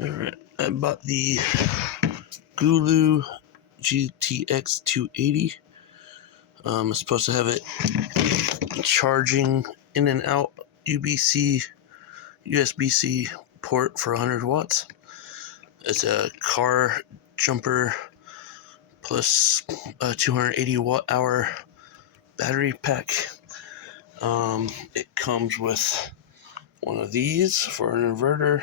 Alright, I bought the GooLoo GTX280. I'm supposed to have it charging in and out USB-C port for 100 watts. It's a car jumper plus a 280 watt hour battery pack. It comes with one of these for an inverter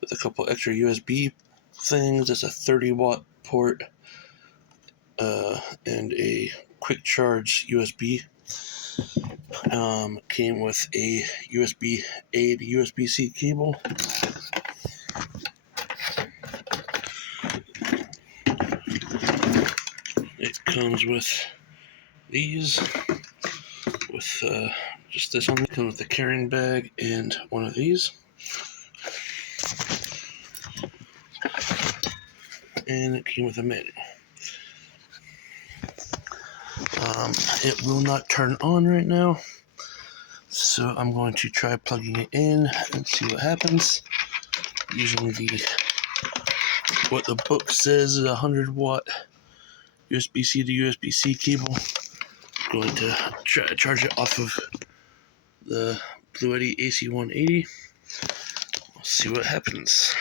with a couple extra USB things. It's a 30 watt port and a quick charge USB. Came with a USB-A to USB-C cable. It comes with these, with just this on. It comes with a carrying bag and one of these. And it came with a manual. It will not turn on right now, so I'm going to try plugging it in and see what happens. Using what the book says is a 100 watt USB-C to USB-C cable. I'm going to try to charge it off of the Blue Yeti AC180. We'll see what happens.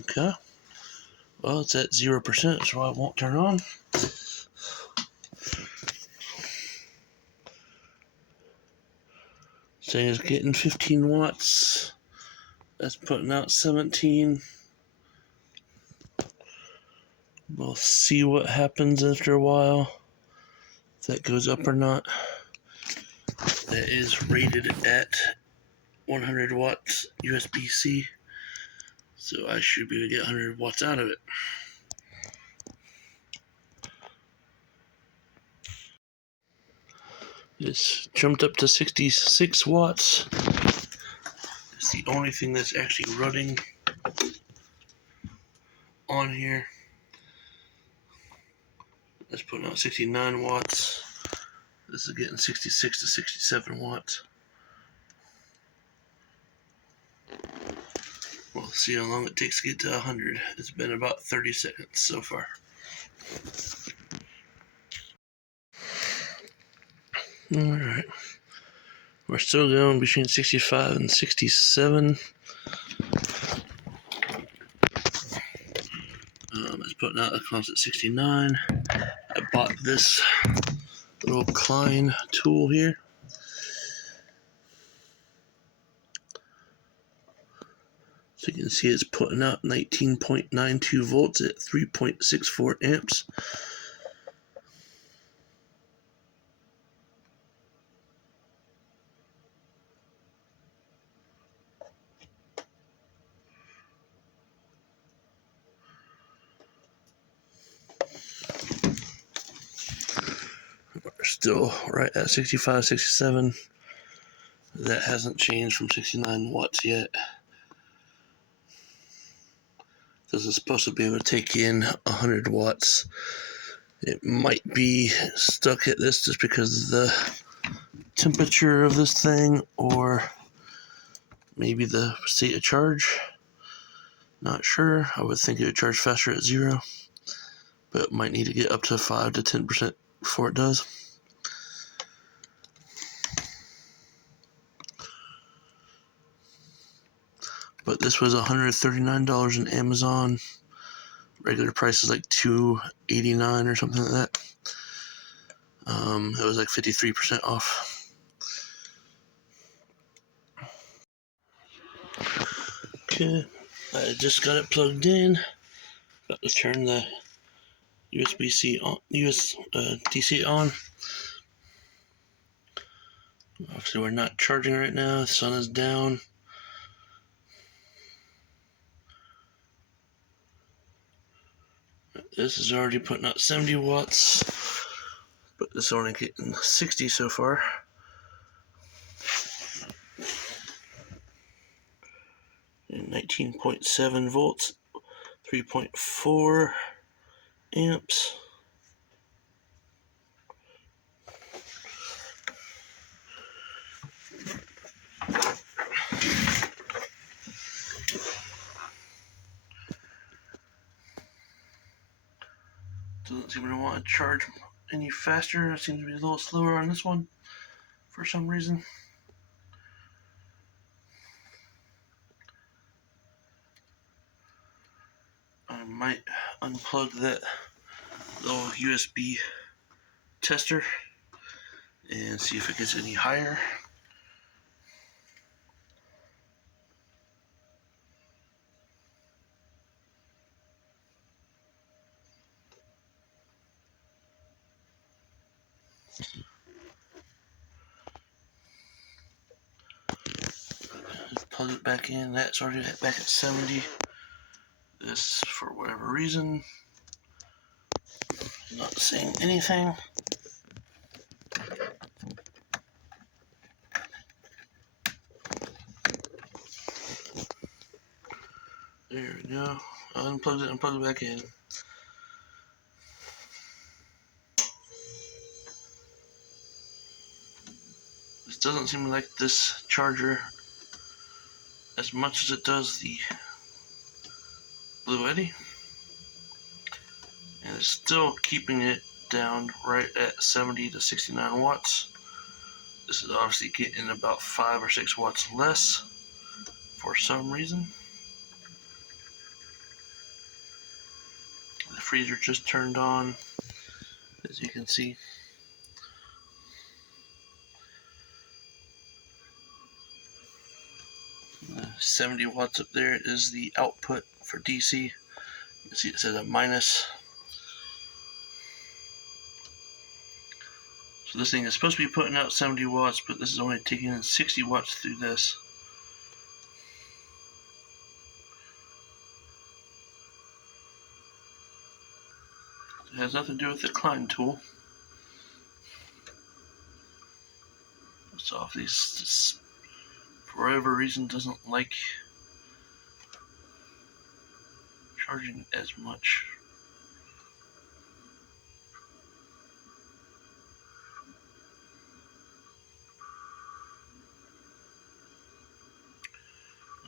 Okay. Well, it's at 0%, so it won't turn on. Saying it's getting 15 watts. That's putting out 17. We'll see what happens after a while, if that goes up or not. That is rated at 100 watts USB-C, so I should be able to get 100 watts out of it. It's jumped up to 66 watts. It's the only thing that's actually running on here. That's putting out 69 watts. This is getting 66 to 67 watts. We'll see how long it takes to get to 100. It's been about 30 seconds so far. Alright. We're still going between 65 and 67. It's putting out a constant 69. I bought this little Klein tool here. So you can see it's putting out 19.92 volts at 3.64 amps. We're still right at 65, 67. That hasn't changed from 69 watts yet. This is supposed to be able to take in 100 watts. It might be stuck at this just because of the temperature of this thing, or maybe the state of charge. Not sure. I would think it would charge faster at 0, but it might need to get up to 5 to 10% before it does. But this was $139 on Amazon. Regular price is like $289 or something like that. It was like 53% off. Okay, I just got it plugged in. About to turn the USB-C on, DC on. Obviously, we're not charging right now. The sun is down. This is already putting out 70 watts, but it's only getting 60 so far. And 19.7 volts, 3.4 amps. Doesn't seem to want to charge any faster. It seems to be a little slower on this one for some reason. I might unplug that little USB tester and see if it gets any higher. Plug it back in. That's already back at 70. This, for whatever reason, not saying anything. There we go. I unplugged it and plugged it back in. This doesn't seem like this charger as much as it does the Blue Eddy. And it's still keeping it down right at 70 to 69 watts. This is obviously getting about 5 or 6 watts less for some reason. The freezer just turned on, as you can see. The 70 watts up there is the output for DC. You can see it says a minus. So this thing is supposed to be putting out 70 watts, but this is only taking in 60 watts through this. It has nothing to do with the Klein tool. So if this, for whatever reason, doesn't like charging as much.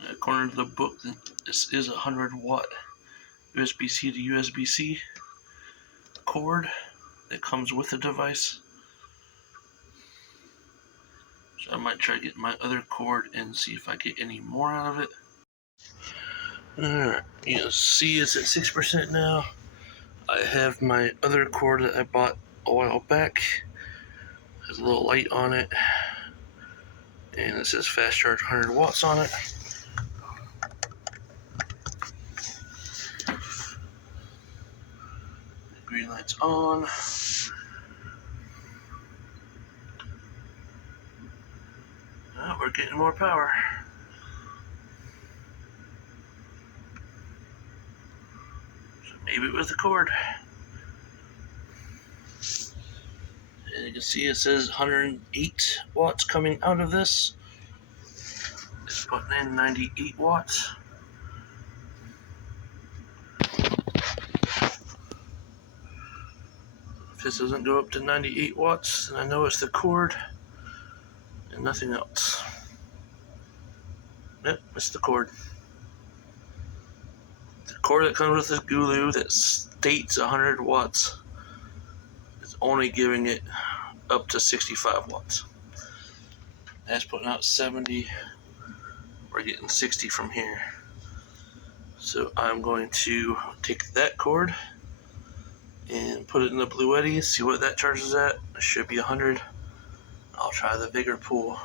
According to the book, this is a 100-watt USB-C to USB-C cord that comes with the device. So I might try to get my other cord and see if I get any more out of it. Alright, you can see it's at 6% now. I have my other cord that I bought a while back. Has a little light on it. And it says fast charge 100 watts on it. Green light's on. Oh, we're getting more power. So maybe it was the cord. And you can see it says 108 watts coming out of this. It's putting in 98 watts. If this doesn't go up to 98 watts, then I know it's the cord and nothing else. Yep, it's the cord. The cord that comes with this GooLoo that states 100 watts is only giving it up to 65 watts. That's putting out 70. We're getting 60 from here. So I'm going to take that cord and put it in the Blue Eddy, see what that charges at. It should be 100. I'll try the bigger pool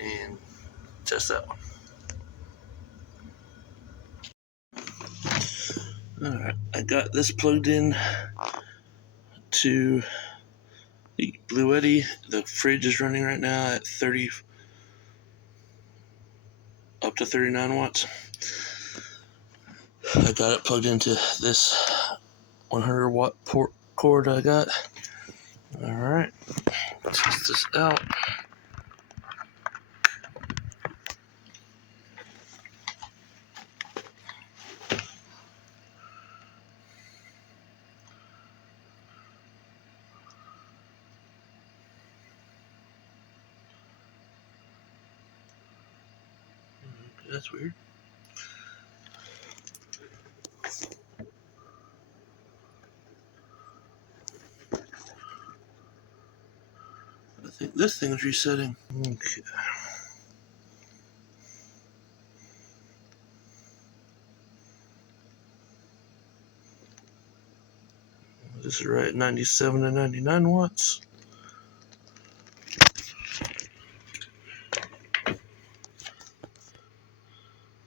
and test that one. Alright, I got this plugged in to the Blue Eddy. The fridge is running right now at 30 up to 39 watts. I got it plugged into this 100 watt port cord I got. Alright, test this out. That's weird. this thing's resetting. Okay. This is right at 97 to 99 watts.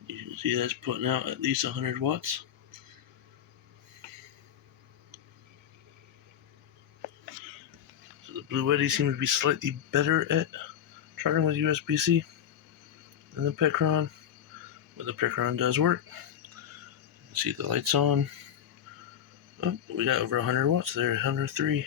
You can see that's putting out at least 100 watts. So the Bluetti seems to be slightly better at charging with USB-C than the Picron, but the Picron does work. See the lights on. Oh, we got over 100 watts there, 103.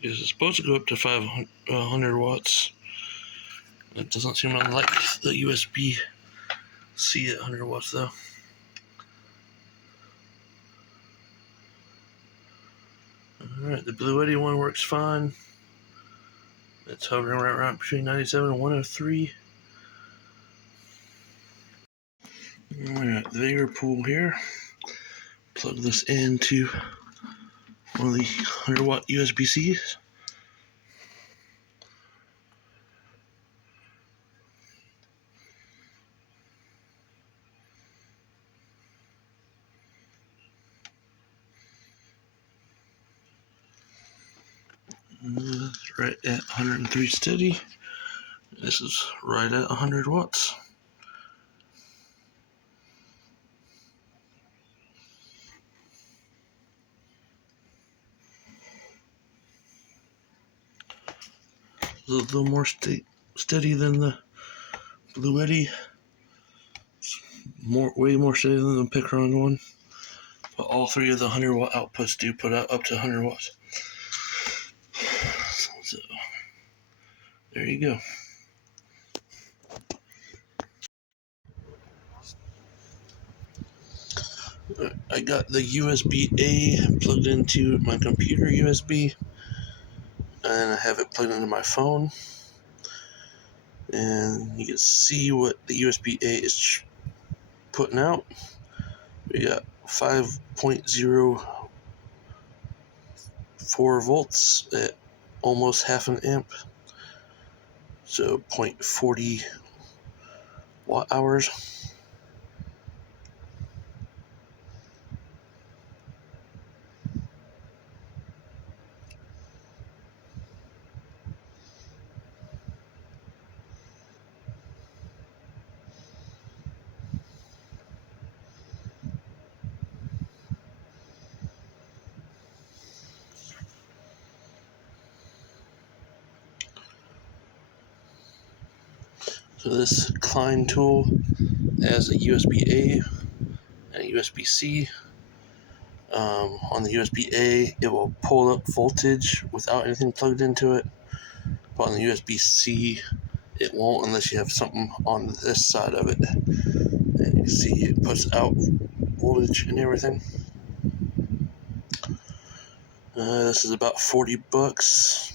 This is supposed to go up to 500 watts. It doesn't seem unlike the USB-C at 100 watts though. Alright, the Bluetti one works fine. It's hovering right around between 97 and 103. Alright, the Vega pool here. Plug this into one of the 100 watt USB-Cs. Right at 103 steady. This is right at 100 watts. A little more steady than the Bluetti. Way more steady than the Picron one. But all three of the 100 watt outputs do put out up to 100 watts. So there you go. I got the USB-A plugged into my computer USB, and I have it plugged into my phone. And you can see what the USB-A is putting out. We got 5.04 volts at almost half an amp, so 0.40 watt hours. So this Klein tool has a USB-A and a USB-C. On the USB-A, it will pull up voltage without anything plugged into it. But on the USB-C, it won't unless you have something on this side of it. And you see it puts out voltage and everything. This is about 40 bucks.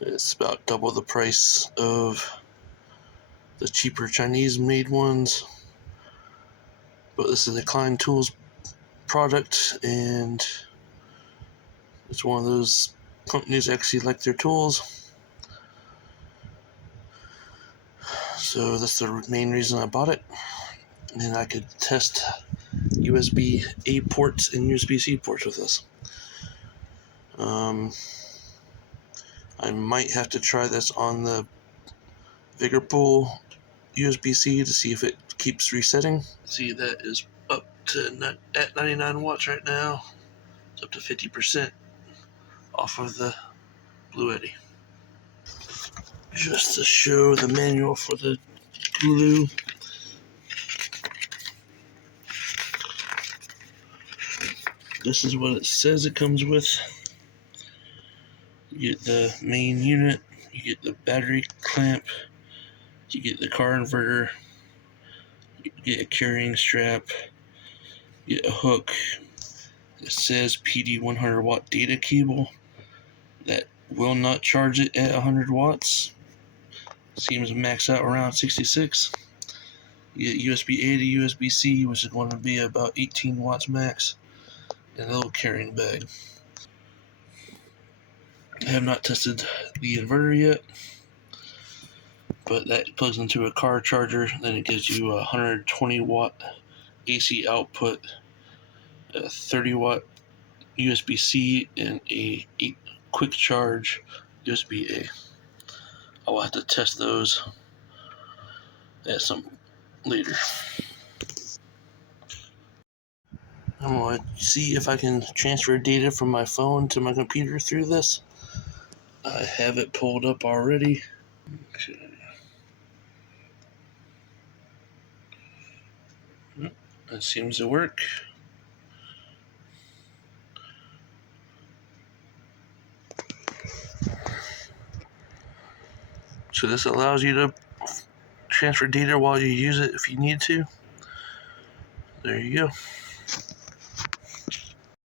It's about double the price of the cheaper Chinese-made ones. But this is a Klein Tools product, and it's one of those companies that actually like their tools. So that's the main reason I bought it. And I could test USB-A ports and USB-C ports with this. I might have to try this on the Vega Pool USB-C to see if it keeps resetting. See, that is up to at 99 watts right now. It's up to 50% off of the Bluetti. Just to show the manual for the GooLoo. This is what it says it comes with. You get the main unit, you get the battery clamp, you get the car inverter, you get a carrying strap, you get a hook. It says PD 100 watt data cable that will not charge it at 100 watts. Seems to max out around 66. You get USB-A to USB-C, which is going to be about 18 watts max, and a little carrying bag. I have not tested the inverter yet, but that plugs into a car charger. Then it gives you a 120 watt AC output, a 30 watt USB-C, and a 8 quick charge USB-A. I will have to test those at some later. I'm going to see if I can transfer data from my phone to my computer through this. I have it pulled up already. Okay. That seems to work. So this allows you to transfer data while you use it if you need to. There you go.